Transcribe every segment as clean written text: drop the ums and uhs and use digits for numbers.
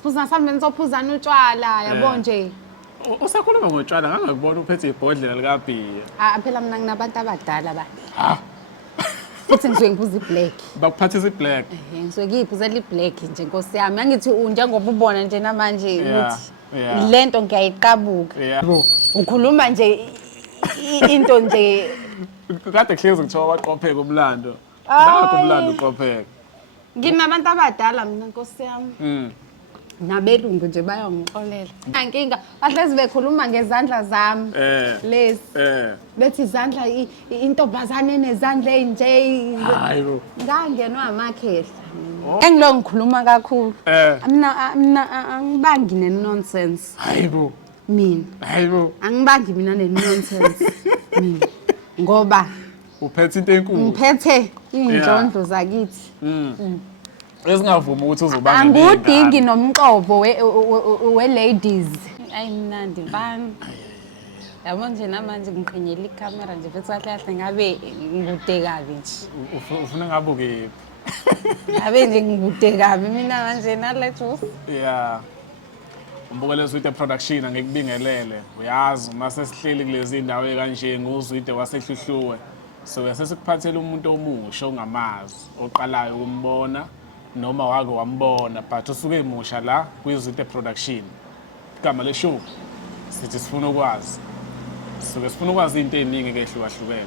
asiphuza mhlawumbe nizophuzana utshwala yabo nje. Usakhuluma ngotshwala ngangakubona uphethe ibhodlela likabhiya. Phela mina nginabantu abadala ba. Futhi ngisuke ngiphuza i-black. Bakuphathisa i-black. Ngisuke ngiyiphuzela i-black nje Nkosi yami. Angithi njengoba ubona nje namanje ukuthi lento ngiyayiqabuka. Ukhuluma nje into nje kade kuhlezi kuthiwa waqopheka umlando. Nakho umlando uqopheka. Nginabantu abadala mina Nkosi yami. Nabelungu nje bayangixolela. Inkinga bahlezi bekhuluma ngezandla zami. Lezi. Bethi izandla intobazane nezandla ezinje. Hayibo. Ngangenwa amakhehla. Engilo ngikhuluma kakhulu. Mina angibangi ne-nonsense. Hayibo. Mina. Hayibo. Angibangi mina ne-nonsense. Mina. Ngoba uphethe into enkulu. Ngiphethe injondlo zakithi. Esingavuma ukuthi uzobanga angudingi nomqobo we-ladies. Ayimnandi bani. Yabo nje namanje ngiqhinyela ikhamera nje futhi kahle kahle ngabe ngikude kabi nje. Ufuna ngabuke. Ngabe nje ngikude kabi mina manje nalethu. Yeah. Umbukele Zwide Production angikubingelele. Uyazi uma sesihleli kulezi indawo ekanje nguzwide wasehluhluwe. So yasesikuphathela umuntu omusha ongamazi oqalayo ukumbona noma wake wambona but usuke emusha la kwiZwide Production. Igama le show sithi sifuna ukwazi. Sifuna ukwazi into eziningi ehlukahlukene.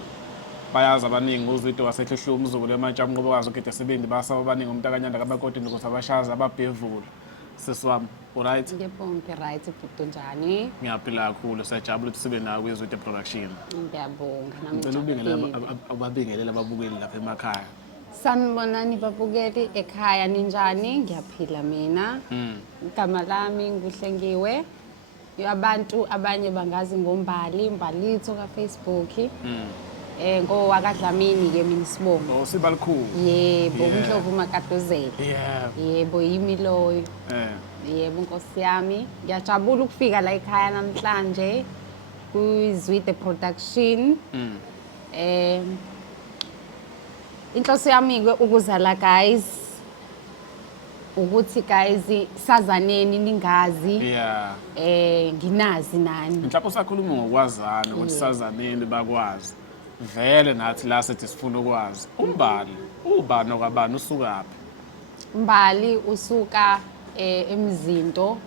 Bayazi abaningi uZwide wasehluhluwe umzukulu emantsha amqobokazi ukhethe sebendi basaba abaningi umntakanyanda kabakoti ndikuthi abashazi ababhevula. Sisiwami, alright? Ngiyabonga, right futhi njani? Ngiyaphila kakhulu siyajabula ukuthi sibe nawe kwiZwide Production. Ngiyabonga nami. Ngicela ubingelela ababingelela ababukeli lapha emakhaya. Sanibonani babukeli ekhaya ninjani? Ngiyaphila mina. Igama lami nguhlengiwe. Abantu abanye bangazi ngombali, Mbalitho ka Facebook. Ngowakadlamini ke mina Sibongo. Sibalikhulu. Yebo, uMdlovu Makadozela. Yebo, yimi loyo. Yebo Nkosi yami. Ngiyajabula ukufika la ekhaya namhlanje kwiZwide Production. Inhloso yami ukuzala guys. Ukuthi guys sazaneni ningazi. Nginazi nani. Mhlawumbe usakhuluma ngokwazana ukuthi sazaneni bakwazi. Vele nathi la sithi sifuna ukwazi. Umbali, ubani okwabani usukaphi? Mbali usuka eMzinto.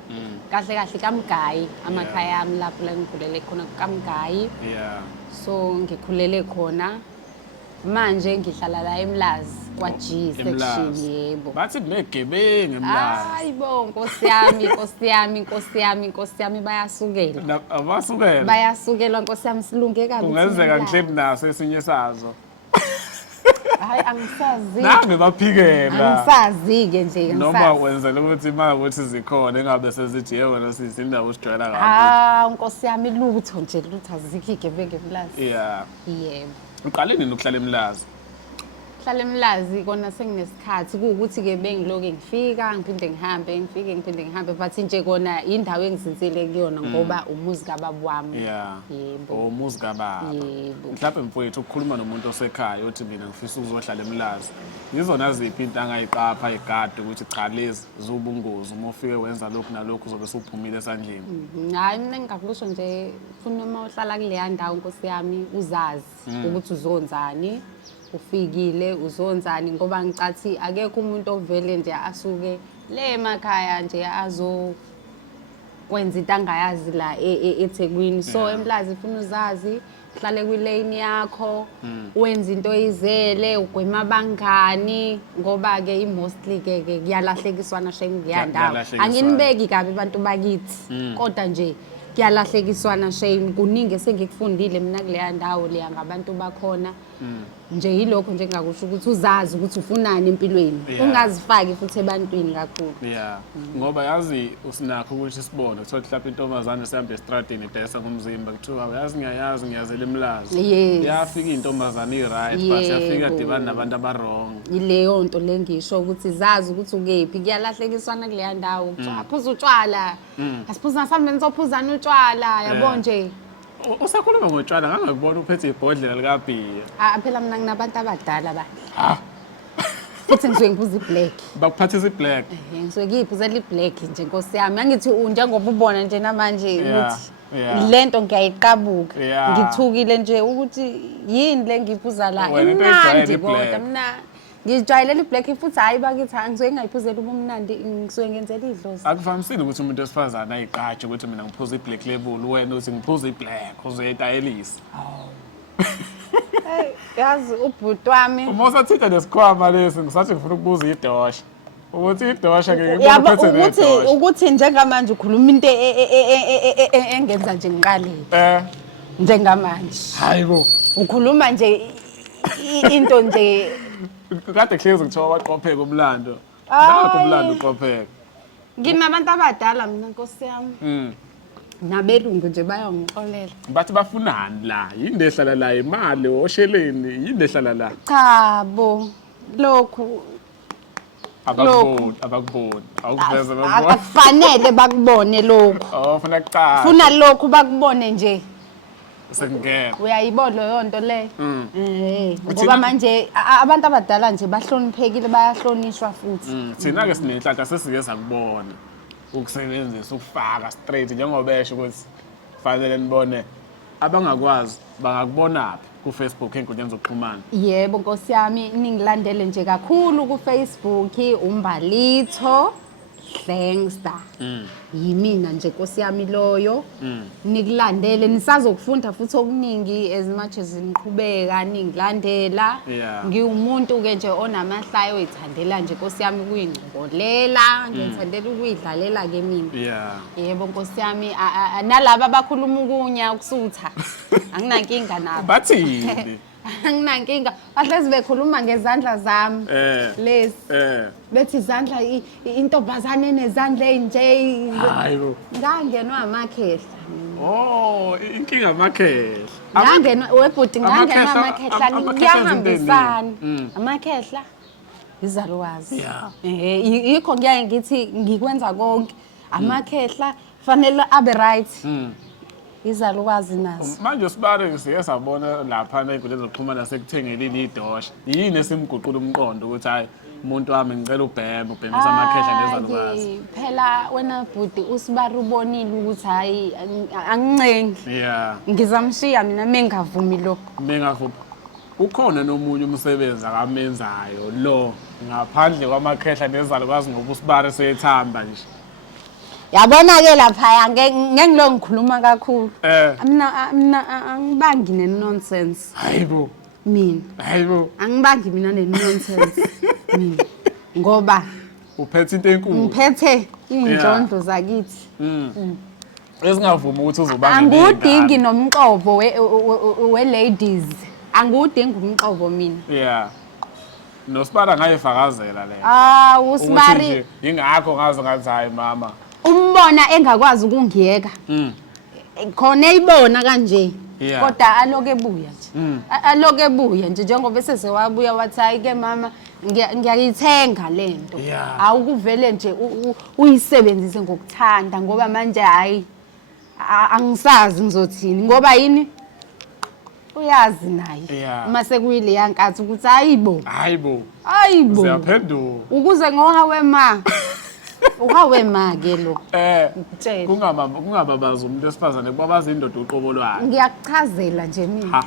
Kahle kahle kaMgayi, amakhaya ami lapho la ngikhulele khona kaMgayi. So ngikhulele khona. Manje ngihlala la eMlazi kwaG section yebo. Bathi kunegebengu eMlazi. Hayibo Nkosi yami, Nkosi yami, Nkosi yami, Nkosi yami bayasukela. Abasukela. Bayasukela Nkosi yami silunge kabi. Kungenzeka ngihleli naso esinye sazo. Hayi angisazi. Nange baphikela. Angisazi ke nje ngisazi. Noma wenzela ukuthi ukuthi zikhona engabe sezithi yebo nasisi indawo sijwayela kabi. Nkosi yami lutho nje lutho azikho igebengu eMlazi. Yebo. Uqale nini ukuhlala eMlazi? Hlala eMlazi kona senginesikhathi ukuthi ke bengiloke ngifika ngiphinde ngihambe ngifike ngiphinde ngihambe but nje kona indawo engizinzile kuyona ngoba umuzi kababa wami. Yebo. Umuzi kababa. Yebo. Mhlawumbe mfowethu ukukhuluma nomuntu osekhaya uthi mina ngifisa ukuzohlala eMlazi. Yizona ziphi into angayiqapha igadi ukuthi cha lezi zobungozi uma ufike wenza lokhu nalokhu uzobe usuphumile esandleni. Hayi mina ngingakusho nje ufuna uma uhlala kuleya ndawo Nkosi yami uzazi ukuthi uzonzani. Ufikile uzonzani ngoba ngicathi akekho umuntu ovele nje asuke le emakhaya nje azo kwenza into angayazi la eThekwini. So eMlazi ufuna uzazi uhlale kwilane yakho wenza into izele ugwema abangani ngoba ke imostly ke kuyalahlekiswana shame kuyandawo. Anginibeki kabi abantu bakithi kodwa nje kuyalahlekiswana shame kuningi esengikufundile mina kuleya ndawo leya ngabantu bakhona. Nje yilokho nje engakusho ukuthi uzazi ukuthi ufunani empilweni ungazifaki futhi ebantwini kakhulu. Ngoba yazi usinakho ukuthi sibone kuthiwa mhlawumbe intombazane sihamba estradini idayisa ngomzimba kuthiwa yazi ngiyayazi ngiyazela eMlazi. Yafika intombazane right but yafika dibana nabantu abarong. Yileyo nto lengisho ukuthi zazi ukuthi ukephi kuyalahlekiswana kuleya ndawo kuthiwa aphuza utshwala asiphuza mhlawumbe nizophuzana utshwala yabo nje. Usakhuluma ngotshwala ngangakubona uphethe ibhodlela likabhiya. Phela mina nginabantu abadala ba. futhi ngisuke ngiphuza i-black. Bakuphathisa i-black. Ngisuke ngiyiphuzela i-black nje Nkosi yami. Angithi njengoba ubona nje namanje Yeah, ukuthi yeah. lento ngiyayiqabuka. Yeah. Ngithukile nje ukuthi yini le ngiyiphuza la. Wena into Imnandi oyijwayele kodwa i-black. mina ngijwayele i-black futhi hayi bakithi ngisuke ngingayiphuzela ubumnandi ngisuke ngenzela idlozi. Akuvamisile ukuthi umuntu wesifazane ayiqatshe ukuthi mina ngiphuza i-black label, wena uthi ngiphuza i-black, uzoyitayelisa. Hey, yazi ubhuti wami. Uma usathinta nesikhwama lesi ngisathi ngifuna ukubuza idosha. Ukuthi idosha ngeke Yabo ngiphethe nedosha. ukuthi njengamanje ukhuluma into engenza nje ngiqaleke. Njengamanje. Hayibo. Ukhuluma nje into nje Kade kuhlezi kuthiwa waqopheka umlando. Nakho umlando uqopheka. nginabantu abadala mina Nkosi yami. Nabelungu nje bayongixolela. Bathi bafunani la? Yini lehlala la imali osheleni? Yini lehlala la? Cha bo lokhu Abakuboni. Awukuveza babona. akufanele bakubone lokhu. Oh, ufuna kuqala. Funa lokhu bakubone nje. Sekungena. Uyayibona leyo nto le. Ngoba manje abantu abadala nje bahloniphekile bayahlonishwa futhi. Thina ke sinenhlanhla sesike sakubona ukusebenzisa ukufaka straight njengoba esho ukuthi fanele nibone abangakwazi bangakubona ku Facebook enkundleni zokuxhumana. Yebo Nkosi yami ningilandele nje kakhulu ku Facebook uMbalitho Hlengster. Yimina nje Nkosi yami loyo. Nikulandele nisazokufunda futhi okuningi as much as niqhubeka ningilandela. Yeah. Ngiwumuntu ke nje onamahlaya oyithandela nje Nkosi yami kuyingcobolela, ngithandela ukuyidlalela ke mina. Yeah. Yebo Nkosi yami nalabo abakhuluma ukunya ukusutha. Anginankinga nabo. Bathini? Anginankinga. Bahlezi bekhuluma ngezandla zami. Lesi. Bethi izandla intobazane nezandla ezinje. Hayibo. Ngangenwa amakhehla. Oh, inkinga amakhehla. Ngangenwa webhuti ngangenwa amakhehla amakhehla kuyahambisana. Amakhehla izalukazi. Yikho ngiyaye ngithi ngikwenza konke. Amakhehla fanele abe right. Izalukazi nazo. Manje sibale sike sabona lapha enkundleni zokuxhumana sekuthengelile idosha. Yini esimguqula umqondo ukuthi hayi umuntu wami ngicela ubhemisa amakhehla nezalukazi. Phela wena bhuti usibari ubonile ukuthi hayi angicengi. Yeah. Ngizamshiya mina mengavumi lokho. Mengavumi. Ukhona nomunye umsebenzi akamenzayo lo ngaphandle kwamakhehla nezalukazi ngoba usibari seyethamba nje. Yabona ke lapha ngeke ngilo ngikhuluma kakhulu. Mina angibangi ne nonsense. Hayibo. Mina. Hayibo. Angibangi mina ne nonsense. Mina. Ngoba uphethe into enkulu. ngiphethe injondlo zakithi. Esingavuma ukuthi uzobanga Angudingi nomqobo we ladies. Angudingi umqobo mina. Yeah. Nosibara ngayifakazela le. Usibari ingakho ngazo ngathi hayi mama. Umbona engakwazi ukungiyeka. Khona eyibona kanje. Kodwa aloke ebuya nje. Aloke ebuya nje njengoba sesewabuya wathi hayi ke mama ngiyayithenga lento. Awukuvele nje uyisebenzise ngokuthanda ngoba manje hayi angisazi ngizothini ngoba yini uyazi naye uma sekuyile yankathi ukuthi hayibo siyaphendula ukuze ngohawe ma uhawe ma ke lo kungababaza umuntu esifazane kuba bazi indoda uqobo lwayo. Ngiyakuchazela nje mina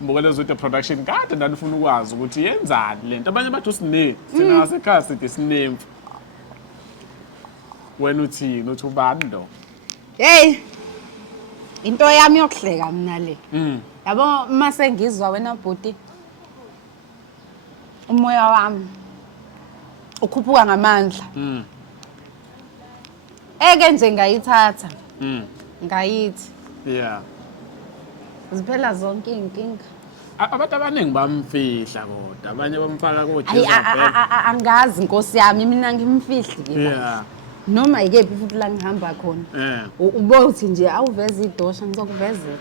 Mbukele Zwide Production kade ndanifuna ukwazi ukuthi yenzani lento abanye bathi usineni sina ngasekhaya sithi sinemfu wena uthini uthi ubani lo hey into yami yokuhleka mina le yabo mase ngizwa wena bhuti umoya wami ukhuphuka ngamandla eke nje ngayithatha ngayithi ziphela zonke inkinga abantu abaningi bamfihla kodwa abanye bamfaka koJesu angazi Nkosi yami mina ngimfihli ke noma ikephi futhi la ngihamba khona ubothi nje awuveza idosha ngizokuvezela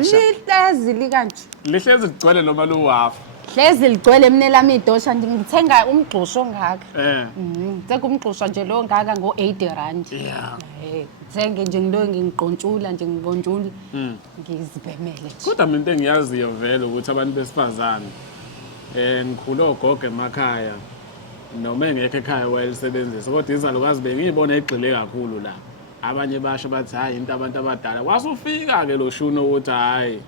lihlezi likanje lihlezi ligcwele noma luwafa hlezi ligcwele mina lami idosha ngithenga umgxusho ongaka ngithenga umgxusho nje lo ngaka ngo-80 rand ngithenge nje ngilo ngiqontshula nje ngibonjula ngizibhemele kodwa mina into engiyaziyo vele ukuthi abantu besifazane ngikhule ogogo emakhaya noma engekho ekhaya wayelisebenzisa kodwa izalukazi bengiyibona egxile kakhulu la. Abanye basho bathi hayi into abantu abadala kwasufika-ke lo shuno ukuthi hayi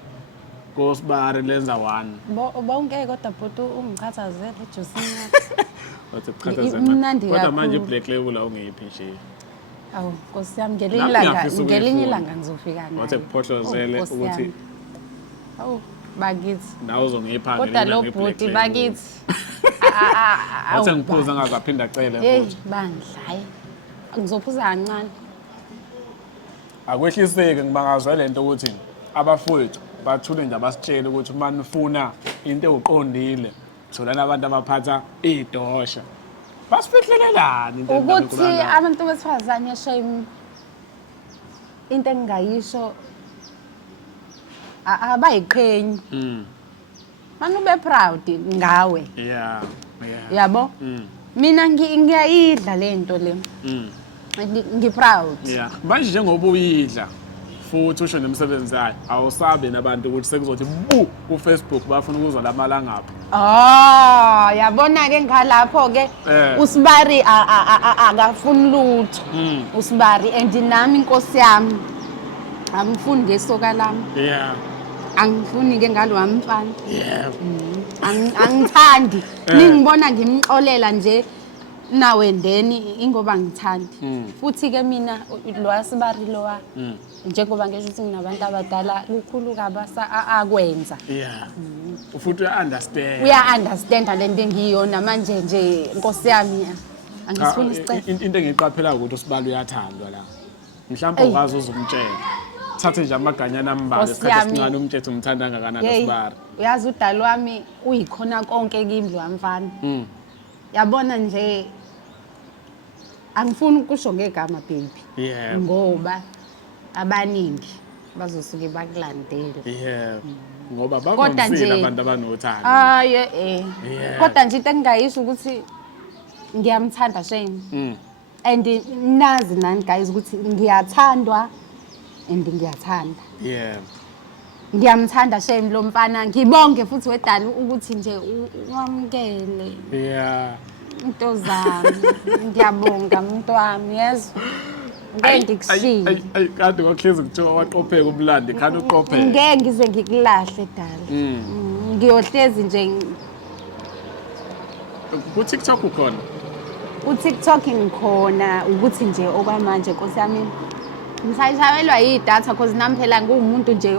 kosibari lenza one. Bawungeke kodwa bhuti ungikhathazele ejusini Wathi Imnandi kodwa kakhulu. manje i-black label awungiphi nje. Awu Nkosi yami Nami ngelinye ngiyafisa ukuyifuna. ilanga ngizofika nayo. Wathi kuphohlozele Nkosi ukuthi yami. Awu bakithi. nawe uzongipha Kodwa lo bhuti bakithi. Wathi ngiphuza angazaphinda acele Hey futhi. bandla hayi. Ngizophuza kancane. Akwehliseke ngibangazwe lento ukuthi abafowethu bathule nje abasitshele ukuthi uma nifuna into ewuqondile tholana abantu abaphatha idosha. Basifihlelelani into Ukuthi abantu besifazane shame into engayisho abayiqhenyi. Manje ube proud ngawe. Yeah. Yabo? Mina ngiyayidla lento le. Ngiproud. Yeah. Manje njengoba uyidla futhi usho nemsebenzi yayo awusabe nabantu ukuthi sekuzothi bu ku-Facebook bafuna ukuzwa lamalangapha. Yabona ke ngalapho ke Eh. uSibari akafuni lutho. uSibari and nami inkosi yami angifuni ngesoka lami. Yeah. Angifuni ke ngalo wami mfana. Yeah. Angithandi. Ningibona ngimxolela nje nawe ndeni ingoba ngithandi. Futhi ke mina lo waSibari lowa njengoba ngisho ukuthi nginabantu abadala kukhulu kabasa akwenza. Yeah. Futhi uya-understand. Uya-understand lento engiyona manje nje Nkosi yami angisifuni isicelo. Into engiyiqaphela ukuthi uSibali uyathandwa la. Mhlawumbe ukwazi uzumtshela. Thathe nje amaganyana ambalwa Nkosi isikhathi yami. esincane umthetho umthanda kangakanani Hey, uSibali. uyazi udalo wami uyikhona konke kimi lo mfana. Yabona nje angifuni ukusho ngegama baby. Yeah. Ngoba abaningi bazosuke bakulandele. Yeah. Ngoba Kodwa bavamisile nje abantu abanothando. Yeah. Yeah. Kodwa nje into engingayisho ukuthi ngiyamthanda Shane. And nazi nani guys ukuthi ngiyathandwa and ngiyathanda. Yeah. Ngiyamthanda Shane lo mfana. Ngibonge futhi wedala ukuthi nje wamkele Yeah. into zami. Ngiyabonga umuntu wami yezwa. Ngeke ngikushile. Ay kade wakheza kuthiwa waqopheka umlandi khani uqopheka. Ngeke ngize ngikulahle dala. Ngiyohlezi nje Ku-TikTok ukhona? uTikTok ngikhona ukuthi nje okwamanje Nkosi yami ngisayishayelwa yidatha because nami phela ngumuntu nje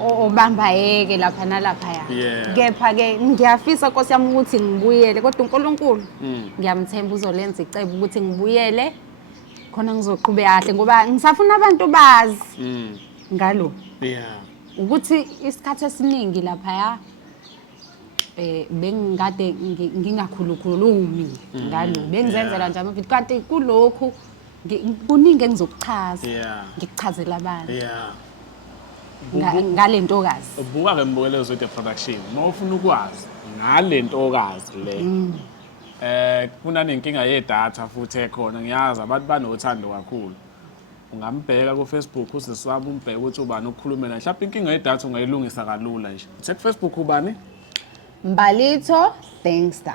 obamba yeke lapha nalapha ya. Yeah. Kepha ke ngiyafisa Nkosi yami ukuthi ngibuyele kodwa uNkulunkulu ngiyamthemba uzolenza icebo ukuthi ngibuyele khona ngizoqhubeka kahle ngoba ngisafuna abantu bazi ngalo. Yeah. Ukuthi isikhathi esiningi lapha ya bengingade ngingakhulukhulumi ngalo bengizenzela nje amavidiyo kanti kulokhu kuningi engizokuchaza Yeah. ngikuchazela abantu Yeah. ngalento kazi. Buka-ke Mbukelezo with the production. Uma ufuna ukwazi ngale ntokazi le. Kunanenkinga yedatha futhi ekhona ngiyazi abantu banothando kakhulu. Ungambheka ku-Facebook usiswami umbheke ukuthi ubani ukukhuluma naye. Mhlawumbe inkinga yedatha ungayilungisa kalula nje. Uthe ku-Facebook ubani? Mbalitho Thankster.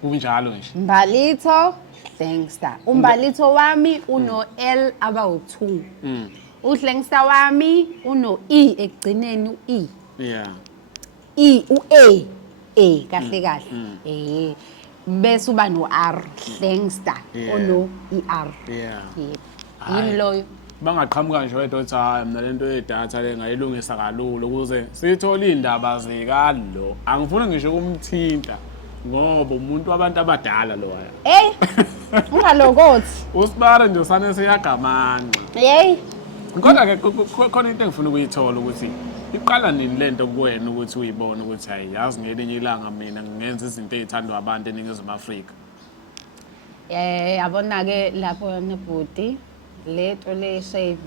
Kunjalo nje. Mbalitho Thankster. Umbalitho wami uno L abawu2. uThankster wami uno E ekugcineni u-E. Yeah. A kahle kahle. Bese uba no R Thankster ono ER. Yeah. Yimi loyo. Bangaqhamuka nje wedwa ukuthi hayi mina lento yedatha le ngayilungisa kalula ukuze sithole indaba zekalo. Angifuni ngisho ukumthinta ngoba umuntu wabantu abadala lo waya. Ungalokothi. uSibari nje usane siyagamanga. Hey. Kodwa ke khona into engifuna ukuyithola ukuthi iqala nini lento kuwena ukuthi uyibone ukuthi hayi yazi ngelinye ilanga mina ngingenza izinto ezithandwa abantu eNingizimu Afrika. Yabona ke lapho nebhudi leto le shave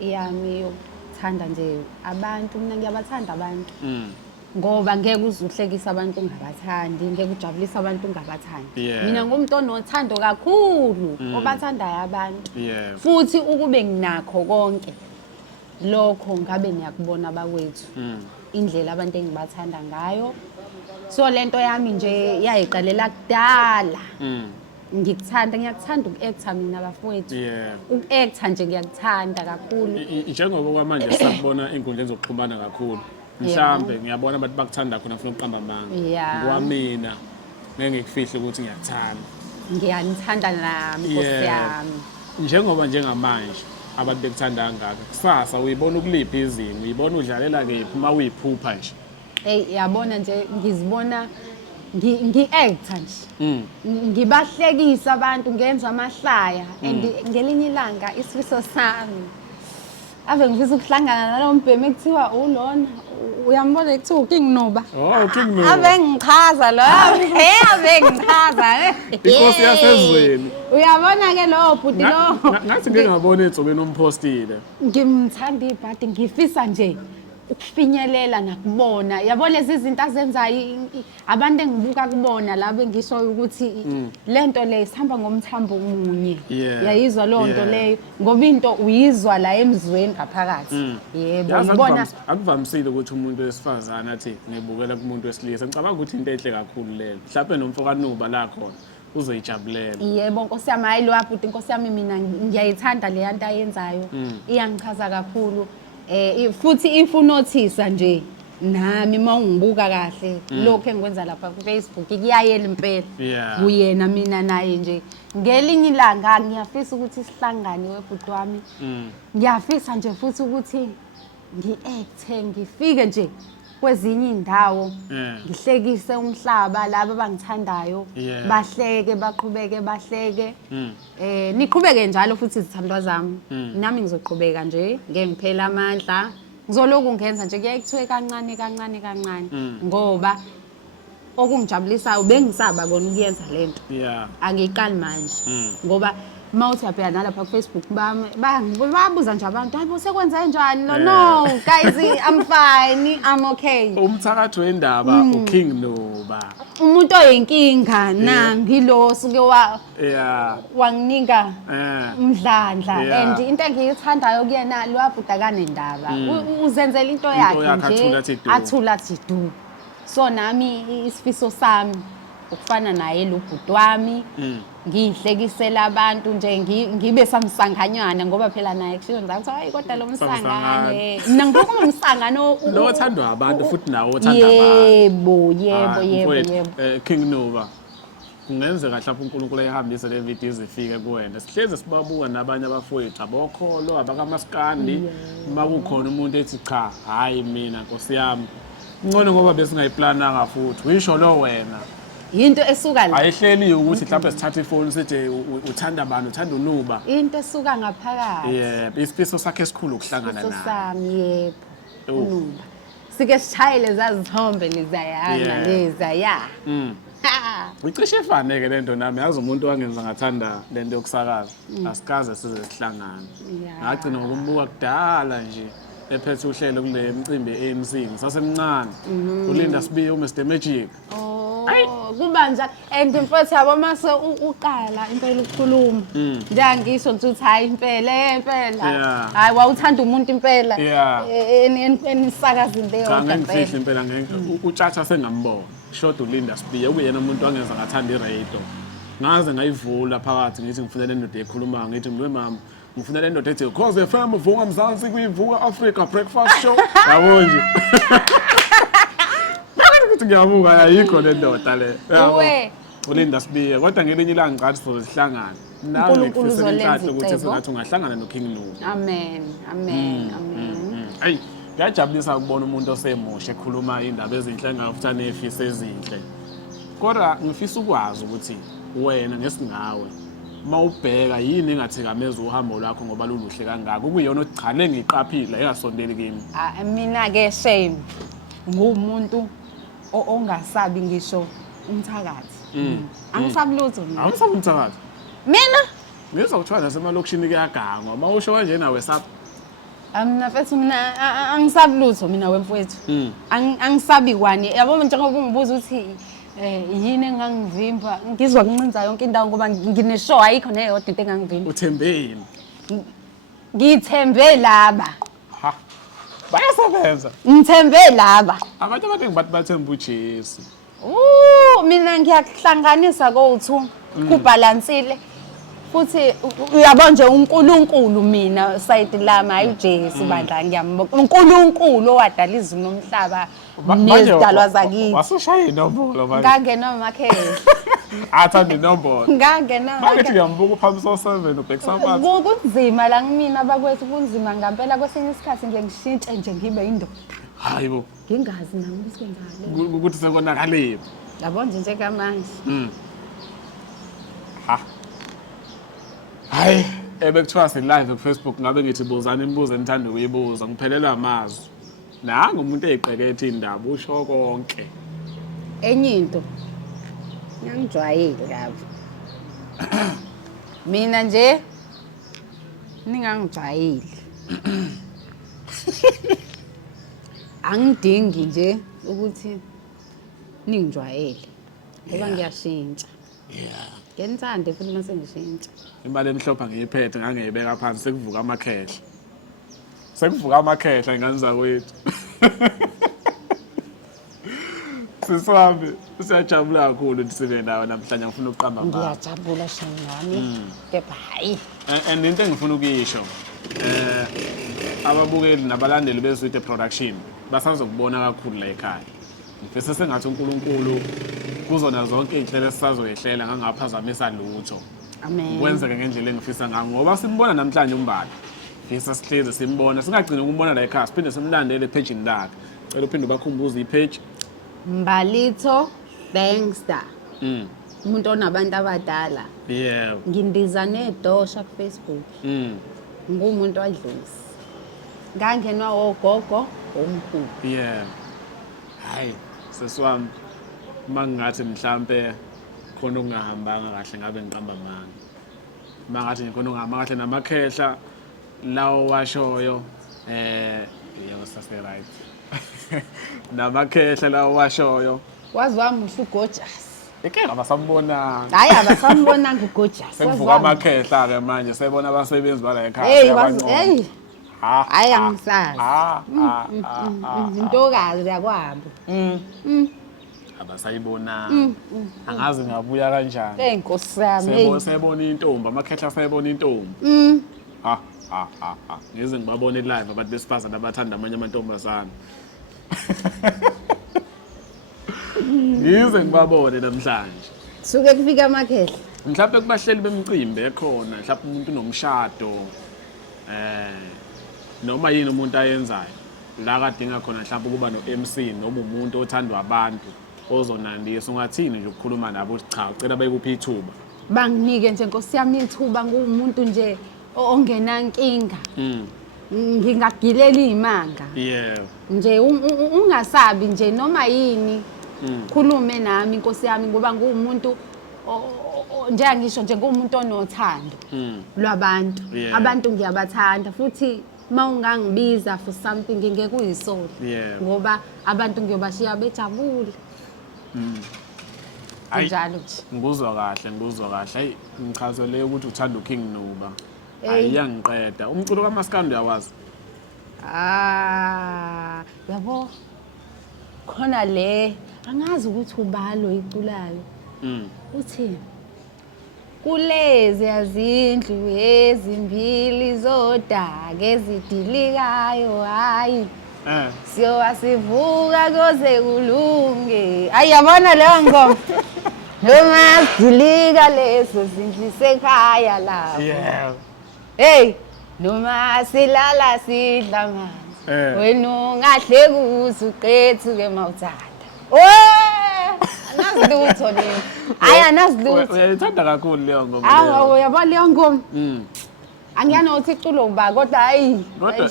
yami yokuthanda nje abantu mina ngiyabathanda abantu. Ngoba ngeke uzuhlekisa abantu ungabathandi, ngeke ujabulisa abantu ungabathandi. Yeah. Mina ngumuntu onothando kakhulu, obathandayo abantu. Yeah. Futhi ukube nginakho konke lokho ngabe niyakubona bakwethu. Indlela abantu engibathanda ngayo So lento yami nje yayiqalela kudala. Ngiyakuthanda uku-actor mina bafowethu. Yeah. Uku-actor nje ngiyakuthanda kakhulu. Njengoba kwamanje sakubona inkundleni zokuxhumana kakhulu. Mhlambe ngiyabona abantu bakuthanda khona ufuna uqamba amanga. Yeah. Kwamina ngeke ngikufihle ukuthi ngiyakuthanda. Ngiyanithanda nami Nkosi yami. Njengoba njengamanje abantu bekuthanda kangaka. Kusasa uyibona ukuliphi izinto, uyibona udlalela kephi uma uyiphupha nje. Yabona nje ngizibona ngi-actor nje. Ngibahlekisa abantu ngenza amahlaya and ngelinye ilanga isifiso sami ave ngifisa ukuhlangana nalo mbhemi ekuthiwa ulona uyambona ekuthiwa uKing Nuba. Oh, King Nuba. Ave ngichaza lo. Ave ngichaza. Inkosi yasezweni. Uyabona ke lo bhuti lo. Ngathi ngeke ngabona eTsobeni umpostile. Ngimthanda ibhadi ngifisa nje ukufinyelela nakubona. Yabona lezi zinto azenzayo abantu engibuka kubona labo engisho ukuthi lento le isihamba ngomthambo munye. Yayizwa lonto leyo ngoba into uyizwa la emzweni ngaphakathi. Yebo ngibona akuvamisile ukuthi umuntu wesifazana athi ngibukela kumuntu wesilisa. Ngicabanga ukuthi into enhle kakhulu leyo. Mhlawumbe nomfoka Nuba la khona uzoyijabulela. Yebo Nkosi yami hayi lo bhuti Nkosi yami mina ngiyayithanda le yanto ayenzayo. Iyangichaza kakhulu. Futhi if unothisa nje nami mawungibuka kahle lokho engikwenza lapha ku Facebook kuyayela impela uyena mina naye nje ngelinye ilanga ngiyafisa ukuthi sihlangane webhuti wami ngiyafisa nje futhi ukuthi ngi-acte ngifike nje kwezinye indawo ngihlekise umhlaba laba abangithandayo bahleke baqhubeke bahleke niqhubeke njalo futhi izithandwa zami nami ngizoqhubeka nje ngeke ngiphela amandla ngizoloku ngenza nje kuyekuthiwe kancane kancane kancane ngoba okungijabulisayo bengisaba kona ukuyenza lento angiyiqali manje ngoba mawuthi uyabheka nalapha ku Facebook bayabuza nje abantu hayi sekwenze kanjani no guys I'm fine I'm okay. Umthakatho wendaba uKing Nuba umuntu oyinkinga ngilo suke wanginika umdlandla and into engiyithandayo kuyena lo wabhudakana indaba uzenzela into yakhe nje athula athi du. So nami isifiso sami ukufana naye lo bhuti wami ngihlekisela abantu nje ngibe samsanganyana ngoba phela naye kushiwo ngizakuthi hayi kodwa lo msangane mina ngikhuluma umsangano lo othandwa abantu futhi nawo othanda abantu. Yebo. King Nuba kungenzeka mhlawumbe uNkulunkulu ayihambise le video izifike kuwena. Sihleze sibabuka nabanye abafowethu abokholo abakamaskandi uma kukhona umuntu ethi cha hayi mina Nkosi yami ngcono ngoba besingayiplananga futhi uyisho lo wena. Into esuka la ayihleli ukuthi mhlawumbe sithatha ifoni sithi uthanda abantu uthanda uNuba into esuka ngaphakathi. Yebo isifiso sakhe esikhulu ukuhlangana naye. Sami yebo uNuba sike sishayele zazithombe lezayana lezaya. Ucishe efaneke lento nami yazi umuntu wangenza ngathanda lento yokusakaza asikaze size sihlangana. Ngagcina ngokumbuka kudala nje ephethe uhlelo kule mcimbi eAMC ngisasemncane uLinda Sibiya uMr Magic. Kuba njalo and mfowethu yabo mase uqala impela ukukhuluma njengisho ukuthi hayi impela hayi wawuthanda umuntu impela enisakaza into eyodwa ngeke impela ngeke utshatha sengambona shoda uLinda Sibiya ukuyena umuntu wangenza ngathanda iradio ngaze ngayivula phakathi ngithi ngifuna le ndoda ekhuluma ngithi mama ngifuna le ndoda ethi Cause FM Vuka Mzansi kuyivuka Africa breakfast show yabo nje ngiyabuka ayikho le ndoda le uLinda Sibiya kodwa ngelinye ilanga ngicathi sizohlangana nawe ngifisa inhlanhla ukuthi singathi ungahlangana noKing Nuba. Amen. Hayi ngiyajabulisa ukubona umuntu osemusha ekhuluma indaba ezinhle ngafuthi anefisa ezinhle kodwa ngifisa ukwazi ukuthi wena ngesingawe mawubheka yini engathikameza uhambo lwakho ngoba luluhle kangaka ukuyona oqhale ngiqaphile engasondeli kimi. Mina ke shame ngumuntu ongasabi ngisho umthakathi. Angisabi lutho mina. Awusabi umthakathi. Mina ngizokuthiwa nasemalokishini kuyagangwa mawusho kanje nawe sap. Mina mfethu mina angisabi lutho mina wemfowethu. Angisabi kwani yabo njengoba ungibuza ukuthi yini engangivimba ngizwa kuncinza yonke indawo ngoba ngineshow ayikho neyodwa into engangivimba. Uthembeni. Ngithembe laba. bayasebenza. Ngithembe laba. Abantu abaningi bathi bathemba uJesu. Mina ngiyakuhlanganisa ko2 kubalansile. Futhi uyabona nje uNkulunkulu mina side lami hayi uJesu bandla ngiyambonga. uNkulunkulu owadala izulu nomhlaba nezidalwa zakini. Wasushaya inombolo manje. Ngangena emakhehla. Athanda inombolo. Ngangena Manje ngiyambuka uphamisa 7 ubhekisa phansi. kunzima la kumina bakwethu kunzima ngempela kwesinye isikhathi nje ngishintshe nje ngibe indoda. Hayibo. Ngingazi nami ukuthi kwenzakale. Ukuthi sekonakale. Yabona nje njengamanje. Ha. Hayi, ebekuthiwa live ku Facebook ngabe ngithi buzana imibuzo enithanda ukuyibuza ngiphelelwa amazwi. Nanga umuntu eyiqekethe indaba usho konke. Enye into ngiyangijwayele lapho. Mina nje ningangijwayele. Angidingi nje ukuthi ningijwayele ngoba ngiyashintsha. Yeah. Ngiyenzande futhi mase ngishintsha. Imali emhlophe ngiyiphethe ngangiyibeka phansi sekuvuka amakhehla. Sekuvuka amakhehla ingane zakwethu. Siswami siyajabula kakhulu ukuthi sibe nawe namhlanje ngifuna ukuqamba ngakho. Ngiyajabula shingani. Kepha hayi. And into engifuna ukuyisho ababukeli nabalandeli beSweet Production basazokubona kakhulu la ekhaya. Ngifisa sengathi uNkulunkulu kuzona zonke inhlelo esisazoyehlela ngangaphazamisa lutho. Amen. Kwenzeke ngendlela engifisa ngayo ngoba simbona namhlanje umbali. Ngifisa sihleze simbona singagcina ukumbona la ekhaya siphinde simlandele epage-ini lakhe. Cela uphinde ubakhumbuze ipage Mbalitho Gangster. Umuntu onabantu abadala. Yeah. Ngindiza nedosha ku Facebook. Ngumuntu wadlulisa. Ngangenwa ogogo omkhulu. Yeah. Hayi, sesiwami mangathi mhlambe khona ungahambanga kahle ngabe ngiqamba manga. Mangathi khona ungahamba kahle namakhehla lawo washoyo yebo sase right. Namakhehla lawo washoyo. Wazi wami usugorgeous. Ekeke abasambona. Hayi abasambonanga ugorgeous. Sekuvuka amakhehla ke manje sebona abasebenzi bala ekhaya. Hey wazi hey. Hayi angisazi. Intokazi yakwabo. Abasayibona. Angazi ngabuya kanjani. Enkosi yami. Sebona intombi amakhehla sebona intombi. Ngize ngibabone live abantu besifazana abathanda amanye amantombazana. Ngize ngibabone namhlanje. Suke kufika amakhehla. Mhlawumbe kubahleli bemicimbi ekhona, mhlawumbe umuntu unomshado. Noma yini umuntu ayenzayo. La kadinga khona mhlawumbe kuba no-MC noma umuntu othandwa abantu ozonandisa ungathini nje ukukhuluma nabo cha ucela bayikuphi ithuba. Banginike nje Nkosi yami ithuba ngumuntu nje ongenankinga. Ngingagilela imanga. Yeah. Nje ungasabi nje noma yini. Khulume nami Nkosi yami ngoba ngumuntu nje ngisho nje ngumuntu onothando lwabantu. Abantu ngiyabathanda futhi mawungangibiza for something ngeke kuyisoli. Ngoba abantu ngiyobashiya bejabule. Njalo nje. Ngikuzwa kahle. Hey ngichazele ukuthi uthanda uKing Nuba. Ayiyangiqeda. Umculo kaMaskandi uyawazi? Yabo. Khona le angazi ukuthi ubalo iculayo. Uthi kulezi yazindlu ezimbili zodaka ezidilikayo hayi. Siyoasivuka koze kulunge. Ayabona leyo ngoma. Noma sidilika leso zindlu sekhaya lapho. Yeah. Hey, noma silala sidla amanzi. Wena ungahle kuze uqethuke mawuthanda. Anazilutho le. Hayi anazilutho. Uyayithanda kakhulu leyo ngoma. Hawu uyabona leyo ngoma. Angiyana uthi iculo uba kodwa hayi. Kodwa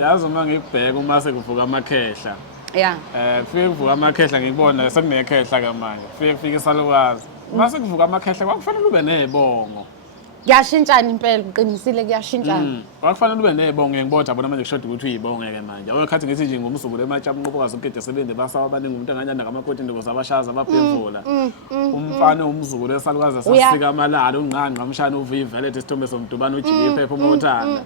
yazi uma ngikubheka uma sekuvuka amakhehla. Yeah. Kufike kuvuka amakhehla ngikubona sekunekhehla ke manje. Kufike isalukwazi. Uma sekuvuka amakhehla kwakufanele ube nezibongo. Kuyashintshana impela uqinisile kuyashintshana. Akufanele ube nebonge ngibodwa bona manje kushoda ukuthi uyibonge-ke manje. Awekhathi ngithi nje ngomzukulu ematshapa nqobokazi ukede sebende basawa abaningi umuntu anganyanda ngama-14 ndoko zabashaza abaphendula. Umfana umzukulu esalukazi asasika amalala unqanqa umshana uviva lethe isithombe somdubana ujike iphepha umothana.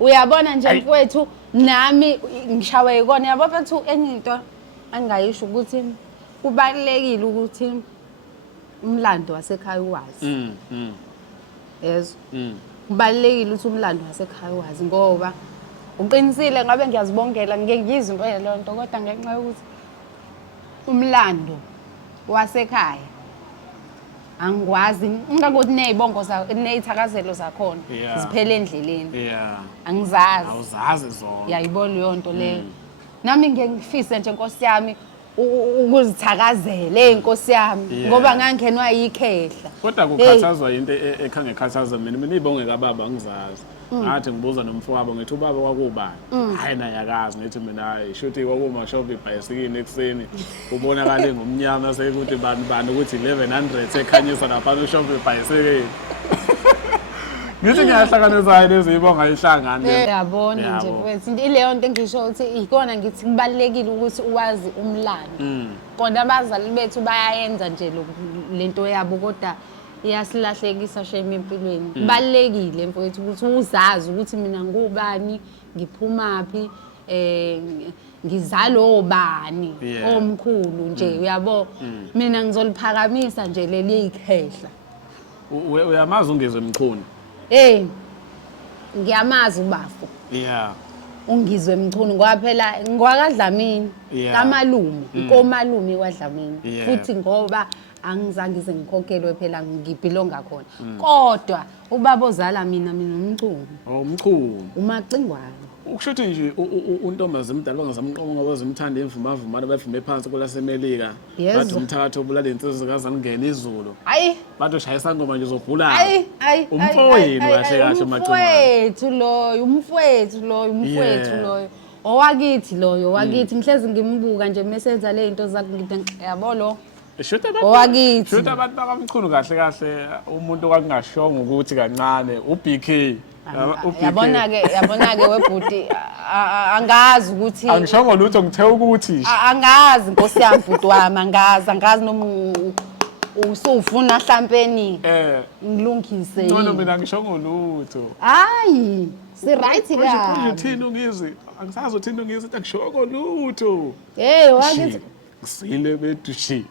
Uyabona nje mfowethu nami ngishawe yikona yabo bethu enye into angayisho ukuthi kubalekile ukuthi umlando wasekhaya uwazi. Yes. Kubalekile ukuthi umlando wasekhaya uwazi ngoba uqinisile ngabe ngiyazibongela ngeke ngizwe impela le nto kodwa ngenxa yokuthi umlando wasekhaya angikwazi ngakuthi nezibongo nezithakazelo zakhona ziphele endleleni. Angizazi. Awuzazi zona. Uyayibona leyo nto leyo. Nami ngeke ngifise nje Nkosi yami ukuzithakazela Nkosi yami ngoba ngangenwa yikhehla. Kodwa kukhathazwa into ekhange ekhathaza mina ibonge kababa angizazi. Ngathi ngibuza nomfowabo ngithi ubaba kwakubani. Hayi naye akazi ngithi mina hayi shuthi kwakuma shop ibhayisikini ekseni ubonakala ngomnyama sekuthi bani ukuthi 1100 ekhanyisa lapha no shop ibhayisikini. Ngithi ngiyahlanganisayo lezi ibonga ihlangane. Uyabona nje mfethu ileyo nto engisho ukuthi ikona ngithi kubalekile ukuthi uwazi umlando. Kodwa abazali bethu bayayenza nje lento yabo kodwa iyasilahlekisa shame empilweni. Kubalekile mfowethu ukuthi uzazi ukuthi mina ngubani, ngiphumaphi, ngizalo bani, omkhulu nje uyabo. Mina ngizoliphakamisa nje leli ikhehla. Uyamazi ungezwe emchunu. Ngiyamazi ubafo. Ungizwe emchunu ngoba phela ngwakadlamini kamalume inkomalume kwaDlamini futhi ngoba angizange ngikhokelwe phela ngibhilonga khona kodwa ubaba ozala mina umchunu umacingwane ukushuthi nje untombazi emdala ongazamqonga wazimthanda imvumavumana bavume phansi kwelasemelika bathi umthakatho obulala insizwe kazangena izulu bathi ushayisa ngoma nje uzobhula umfowenu kahle kahle macingwane umfowethu loyo owakithi loyo wakithi ngihlezi ngimbuka nje mesenza le zinto zakhe yabo lo Shoot abantu bakamchunu kahle kahle umuntu okungashonga ukuthi kancane uBK. Yabona ke webhuti angazi ukuthi angishongo lutho ngithe ukuthi angazi Nkosi yami bhuti wami angazi noma usufuna mhlampeni ngilungise yini. No mina angishongo lutho. Hayi si right la. Manje uthini ungizwe angisazi uthini ungizwe angishongo lutho. Wakithi Kusile bedushi.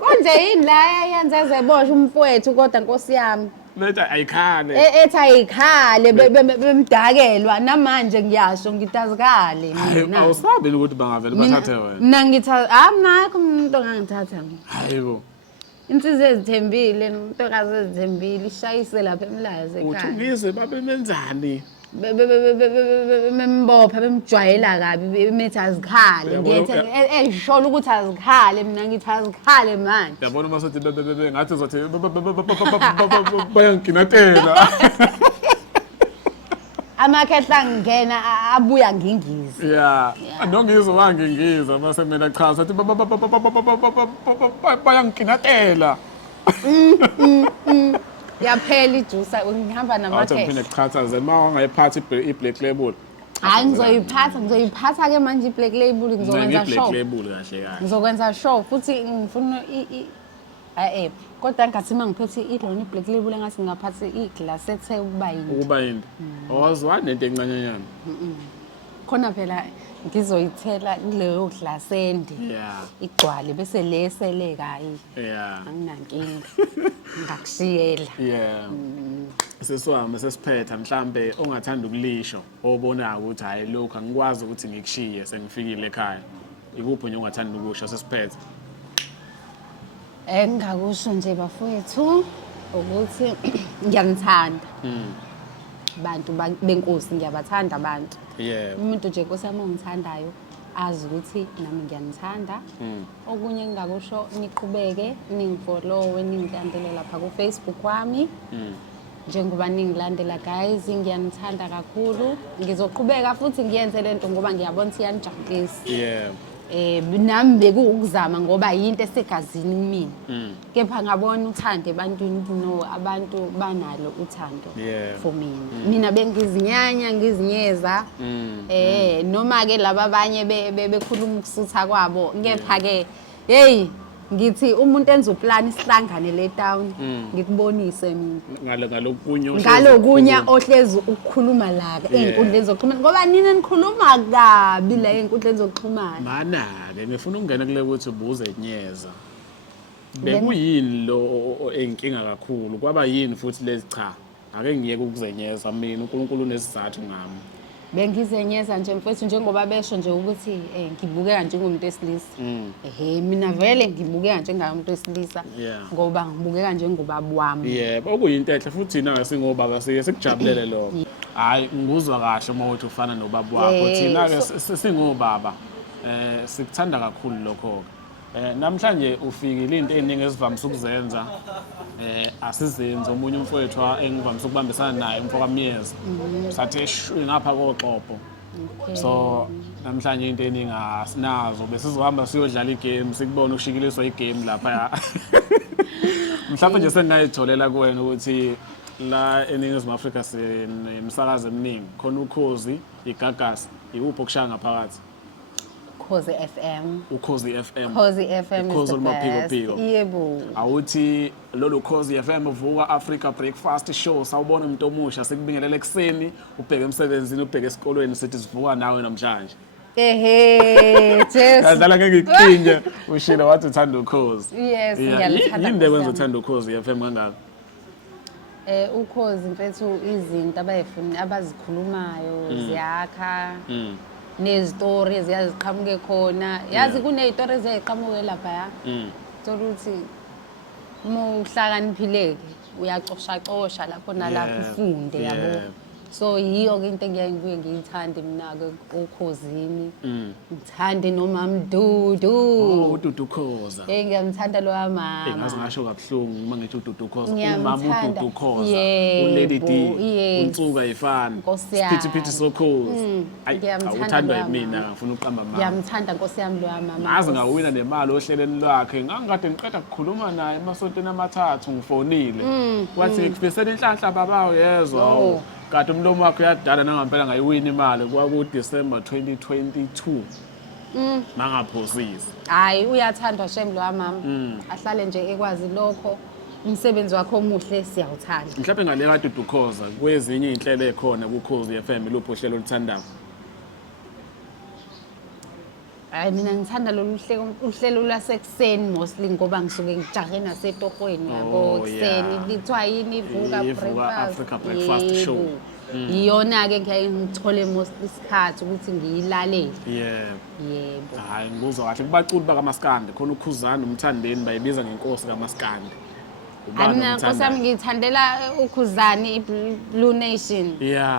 Konje yini la yenza ezebosha umfowethu kodwa Nkosi yami. Letha ayikhale. Ethi ayikhale bemdakelwa namanje ngiyasho ngitazikale mina. Awusabi ukuthi bangavela bathathe wena. Mina ngithatha nakho umuntu ongangithatha mina. Hayibo. Insizwe ezithembile umuntu ezithembile ishayise lapha emlaze ekhaya. Uthungise babe menzani? Bembopha bemjwayela kabi bethi azikhale ngithi eshola ukuthi azikhale mina ngithi azikhale manje yabona masothi ngathi zothi bayanginatela amakhehla ngena abuya ngingizi andongizwe wangingiza mase mina cha sathi bayanginatela yaphela ijuice ngihamba namakhehla awuphinde kuchathaze mawangayiphathi iBlack Label hayi ngizoyiphatha ke manje iBlack Label ngizokwenza show iBlack Label kahle kahle ngizokwenza show futhi ngifuna kodwa ngathi mangiphethe ilona iBlack Label engathi ngaphathe iglass ethe ukuba yini awazwani nento encanyanyana khona phela ngizoyithela kuleyo glass ende igcwale bese leselekayo anginankinga ngakushiyela seswami sesiphetha mhlambe ongathanda ukulisho obona ukuthi hayi lokho angikwazi ukuthi ngikushiye sengifikile ekhaya ikuphi nje ongathanda ukusho sesiphetha engakusho nje bafowethu ukuthi ngiyanithanda abantu benkosi ngiyabathanda abantu umuntu nje Nkosi yami ongithandayo azi ukuthi nami ngiyanithanda okunye engakusho niqhubeke ningifollowe ningilandele lapha ku Facebook wami njengoba ningilandela guys ngiyanithanda kakhulu ngizoqhubeka futhi ngiyenze lento ngoba ngiyabona ukuthi iyanijabulisa nami bekuwukuzama ngoba yinto esegazini kumina kepha ngabona uthando ebantwini no abantu banalo uthando Yeah. for mina bengizinyanya ngizinyeza noma ke laba abanye bekhuluma ukusutha kwabo kepha ke hey ngithi umuntu enza uplan isihlangane le town ngikubonise mina ngalokunya ohlezi ukukhuluma la einkundleni zokuxhumana ngoba nina nikhuluma kabi la einkundleni zokuxhumana mana ke ngifuna ukungena kule ukuthi ubuze nyeza bekuyini lo enkinga kakhulu kwaba yini futhi lezi cha ake ngiyeke ukuzenyeza mina uNkulunkulu unesizathu ngami bengizenyeza nje mfethu njengoba besho nje ukuthi ngibukeka njengomuntu wesilisa mina vele ngibukeka njengomuntu wesilisa ngoba ngibukeka njengobaba wami yebo okuyinto enhle futhi thina ngasingobaba siye sikujabulele lokho hayi ngikuzwa kahle uma uthi ufana nobaba wakho thina ke singobaba sikuthanda kakhulu lokho namhlanje ufikile into eziningi ezivamise ukuzenza asizenze omunye umfowethu engivamise ukubambisana naye umfoka Myeza sathi ngapha koXhopo so namhlanje into eningi asinazo besizohamba siyodlala igame sikubona ushikiliswa igame lapha mhlawumbe nje sengayitholela kuwena ukuthi la eNingizimu Afrika sinemsakazo eminingi khona Ukhozi iGagasi ikuphi okushaya ngaphakathi Ukhozi FM Ukhozi FM Ukhozi FM is Ukhozi the best olumaphiko yebo awuthi lolu Ukhozi FM uvuka Africa Breakfast Show sawubona umuntu omusha sikubingelela ekseni ubheke emsebenzini ubheke esikolweni sithi sivuka nawe namhlanje just kadlala ngeke ngikucinge ushilo wathi uthanda Ukhozi yes ngiyalithanda yini bekwenza uthanda Ukhozi FM kangaka Ukhozi mfethu izinto abazikhulumayo ziyakha nezitori eziyaziqhamuke khona yazi kunezitori eziyaziqhamuke lapha thola ukuthi uma uhlakaniphileke uyacosha lapho nalapho ufunde yabo so yiyo ke into engiyaye ngibuye ngiyithande mina ke Ukhozini ngithande noMamdudu uDudu Khoza ngiyamthanda lo mama ngazi ngasho kabuhlungu uma ngithi uDudu Khoza Ngiyamthanda. uMama uDudu Khoza Yebo, uLady D yes. uNtsuka ifana Nkosi yami. Siphithiphithi sokhozi Ngiyamthanda awuthandwa lo yimina mama. ngifuna uqamba mama ngiyamthanda nkosi yami lo mama ngazi ngawina nemali ohlelweni lwakhe ngangikade ngiqeda ukukhuluma naye emasontweni amathathu ngifonile wathi ngikufisela inhlanhla babawo yezwa Oh. kade umlomo wakhe uyadala nangampela ngayiwina imali kwaku-December 2022 mangaphosisi hayi uyathandwa shem lo mama ahlale nje ekwazi lokho umsebenzi wakhe omuhle siyawuthanda mhlawumbe ngale kaDudu Khoza kwezinye iy'nhlelo ey'khona kuKhozi FM iluphi uhlelo oluthandayo hayi mina ngithanda lolu uhlelo lwasekuseni mostly ngoba ngisuke ngijahe nasetohweni yabo kuseni lithiwa yini Ivuka Africa Breakfast Show. iyona-ke ngiyaye ngithole most isikhathi ukuthi ngiyilalele yebo hayi ngikuzwa kahle kubaculi bakaMaskandi khona uKhuzani uMthandeni bayibiza ngenkosi kaMaskandi mina nkosi yami ngiyithandela uKhuzani i-Blue Nation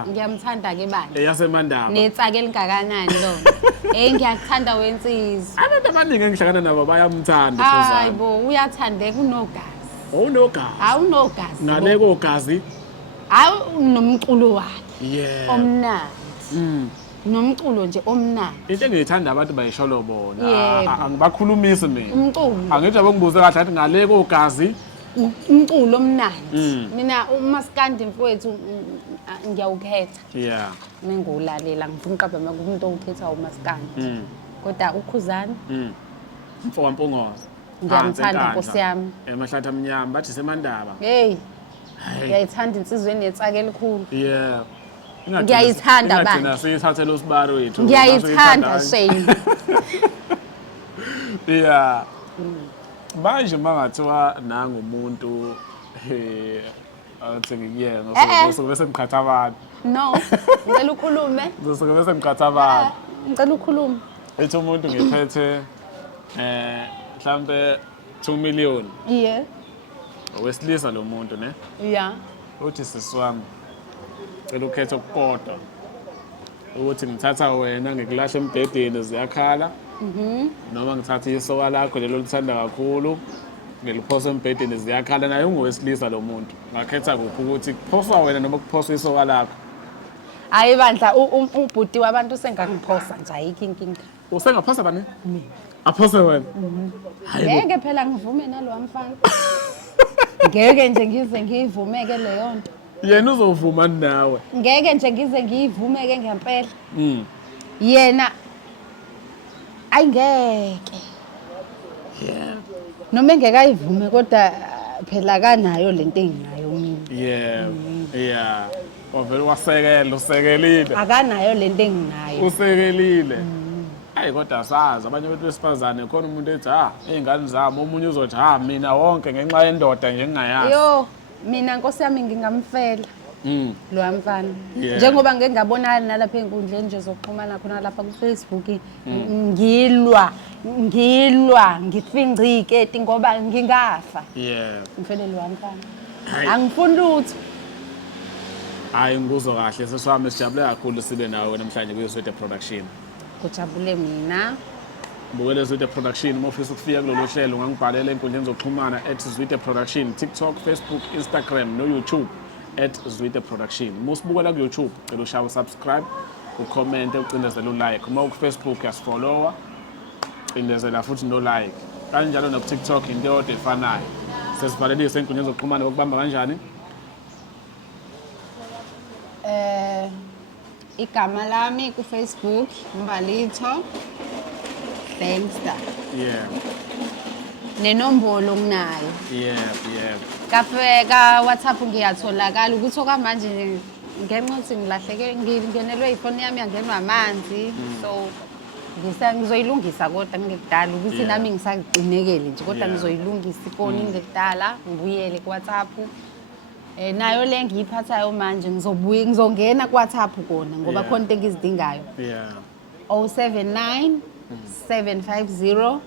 ngiyamthanda-ke bani eyasemandaba netsake elingakanani lona ngiyakuthanda wensizwa abantu abaningi engihlangana nabo bayamthanda hayi uKhuzani bo uyathandeka unogazi unogazi awunogazi ngale kogazi nomculo wakhe omnandi nomculo nje omnandi into engiyithanda abantu bayisholo bona Yebo. angibakhulumisi mina umculo angithi abangibuze kahle athi ngale kogazi umculo omnandi mina uMaskandi mfowethu ngiyawukhetha mengiwulalela ngifuna uqamba umuntu owukhetha uMaskandi kodwa uKhuzani umfo waMpongoza ngiyamthanda nkosi yami emahlathi amnyama bathi semandaba hey ngiyayithanda insizwe enetsake elikhulu ngiyayithanda bandla. ngiyayithanda siyithathele usibaro wethu ngiyayithanda Shane manje mangathiwa nangumuntu athi ngiyena ngosuku bese ngiqhatha abantu no ngicela ukhulume ngosuku bese ngiqhatha abantu ngicela ukhulume ethi umuntu ngiphethe mhlambe 2 million owesilisa lo muntu ne uthi sisiwami cela ukhethe okukodwa ukuthi ngithatha wena ngikulahle embhedeni ziyakhala noma ngithatha isoka lakho lelo lithanda kakhulu ngeliphoswa embhedeni ziyakhala naye ungowesilisa lo muntu ngakhetha kuphi ukuthi kuphoswa wena noma kuphoswa isoka lakho Hayi bandla ubhuti wabantu sengangiphosa nje ayikho inkinga. Usengaphosa bani? Aphose wena? Hayi bo. Ngeke phela ngivume nalowa mfana. Ngeke nje ngize ngiyivumeke leyo nto. Yena uzovuma nawe. Ngeke nje ngize ngiyivumeke ngempela. Yena ayingeke. Yeah. Noma engekayivume kodwa phela kanayo lento enginayo mina. Yeah. Wavele wasekela, usekelile. Akanayo lento enginayo. Usekelile. Hayi kodwa sazi abanye abantu besifazane khona umuntu ethi izingane zami omunye uzothi mina wonke ngenxa yendoda nje engingayazi. Yo, mina Nkosi yami ngingamfela. Lo mfana. Yeah. Njengoba ngeke ngabonana nalapha enkundleni nje zokuxhumana khona lapha ku Facebook, ngilwa, ngifingcike eti ngoba ngingafa. Yeah. Ngifele lo mfana. Hayi. Angifuni lutho. Hayi ngikuzwa kahle seswami sijabule kakhulu sibe nawe namhlanje kuyoSweet Production. Kujabule mina. Mbukele Sweet Production uma ufisa ukufika kulolu hlelo ungangibhalela enkundleni zokuxhumana @Sweet Production, TikTok, Facebook, Instagram no YouTube @Sweet Production. Uma usibukela ku YouTube cela ushaye subscribe, ucommente, ucindezele ulike. Uma ku Facebook yasifollowa, cindezela futhi no like. Kanjalo na ku TikTok into yodwa efanayo. Sesivalelise enkundleni zokuxhumana ukubamba kanjani? Igama lami ku Facebook Mbalitho Bankster. Yeah. Nenombolo nginayo. Yeah. Ka WhatsApp ngiyatholakala ukuthi okwamanje nje ngenxa ukuthi ngilahleke ngingenelwe ifoni yami yangenwa amanzi so ngizoyilungisa kodwa ngekudala ukuthi nami ngisagcinekele nje kodwa ngizoyilungisa ifoni ngekudala ngibuyele ku WhatsApp. Nayo le ngiyiphathayo manje ngizongena ku WhatsApp kona ngoba khona into engizidingayo. Yeah. 079 750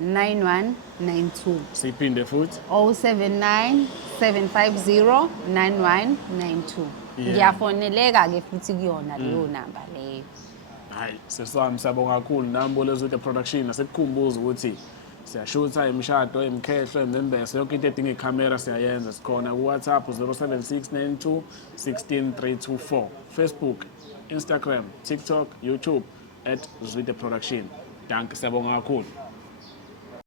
9192. Siphinde futhi 079 750 9192. Ngiyafoneleka ke futhi kuyona leyo namba leyo. hayi sesami siyabonga kakhulu nambole Sweet Production asekukhumbuza ukuthi siyashutha imishado emkhehlo emembese yonke into edinga ikhamera siyayenza sikhona ku WhatsApp 0769216324 Facebook Instagram TikTok YouTube @Sweet Production. Danke siyabonga kakhulu.